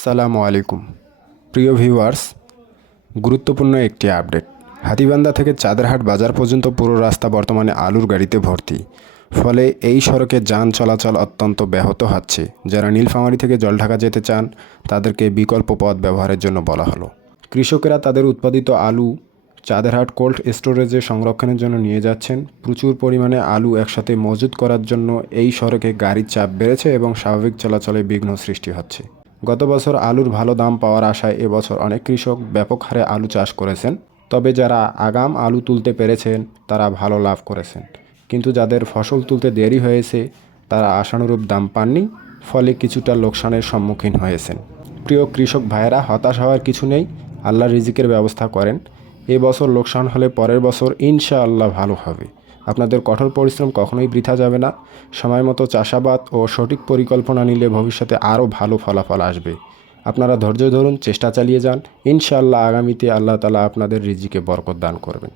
আসসালামু আলাইকুম প্রিয় ভিউয়ার্স, গুরুত্বপূর্ণ একটি আপডেট। হাতীবান্ধা থেকে চাঁদেরহাট বাজার পর্যন্ত পুরো রাস্তা বর্তমানে আলুর গাড়িতে ভর্তি। ফলে এই সড়কে যান চলাচল অত্যন্ত ব্যাহত হচ্ছে। যারা নীলফামারী থেকে জলঢাকা যেতে চান তাদেরকে বিকল্প পথ ব্যবহারের জন্য বলা হলো। কৃষকেরা তাদের উৎপাদিত আলু চাঁদেরহাট কোল্ড স্টোরেজে সংরক্ষণের জন্য নিয়ে যাচ্ছেন। প্রচুর পরিমাণে আলু একসাথে মজুত করার জন্য এই সড়কে গাড়ির চাপ বেড়েছে এবং স্বাভাবিক চলাচলে বিঘ্ন সৃষ্টি হচ্ছে। গত বছর আলুর ভালো দাম পাওয়ার আশায় এবছর অনেক কৃষক ব্যাপক হারে আলু চাষ করেছেন। তবে যারা আগাম আলু তুলতে পেরেছেন তারা ভালো লাভ করেছেন, কিন্তু যাদের ফসল তুলতে দেরি হয়েছে তারা আশানুরূপ দাম পাননি, ফলে কিছুটা লোকসানের সম্মুখীন হয়েছেন। প্রিয় কৃষক ভাইয়েরা, হতাশ হওয়ার কিছু নেই, আল্লাহর রিজিকের ব্যবস্থা করেন। এবছর লোকসান হলে পরের বছর ইনশাআল্লাহ ভালো হবে। আপনাদের কঠোর পরিশ্রম কখনোই বৃথা যাবে না। সময় মতো চাষাবাদ ও সঠিক পরিকল্পনা নিলে ভবিষ্যতে আরও ভালো ফলাফল আসবে। আপনারা ধৈর্য ধরুন, চেষ্টা চালিয়ে যান। ইনশাআল্লাহ আগামীতে আল্লাহ তাআলা আপনাদের রিজিকে বরকত দান করবেন।